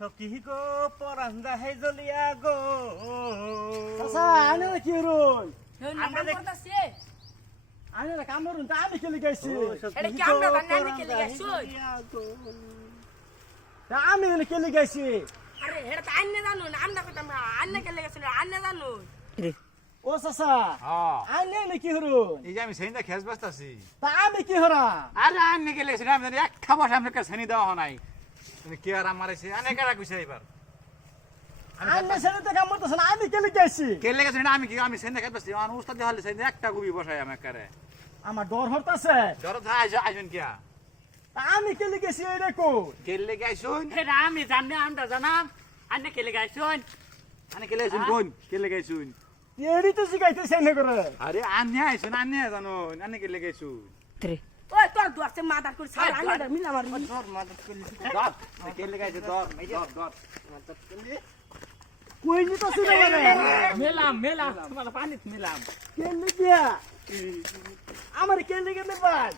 সখী গো পরান্দা হে জ্বলিয়া গো চাচা আনে না কি রুন আমরা করতেছি আনে না কাম রুন তা আমি খেলে গেছি এটা কি আমরা বানানি কে লাগাইছো তা আমি খেলে গেছি আরে এটা তো আন্নে জানো না আমরা কইতাম আন্নে কে লাগাইছো আন্নে জানো ও চাচা হ্যাঁ আনে না কি রুন এই যে আমি সেনটা খেস বসতাছি তা আমি কি হরা আরে আন্নে গেলে সেটা আমি এক খাবার সামনে কা সেনি দেওয়া নাই তুমি কি আর আমারছে আনে কারা কইছে এবার আনে সেটা তো কাম করতেছ না আমি খেলে গেছি কে লেগেছে না আমি কি আমি সেনটা খেস বসছি আমার উস্তাদ হলে সেন একটা গুবি বসাই আমি করে আমার ডর হরতাছে ধরো আইজন কিয়া তা আমি খেলে গেছি এই দেখো কে লেগে আইছুন এটা আমি জানি আমরা জানাম আন্নে কে লাগাইছুন আনে কে লেগেছুন কোন কে লেগে আইছুন এডি তো শিখাইতেছে না করে আরে আনে আইছুন আনে জানো আনে কে লেগে আইছুন ওই তোর দুয়ারতে মাদার করে সারা আন্নে মিলা মারি তোর মদত করলি ধর কে লেগে আইছে ধর ধর মদত করলি কই নি তো শিখা করে মেলাম তোমার পানিত মেলাম কেন গিয়া আমার কেন গিয়ে মেবাদ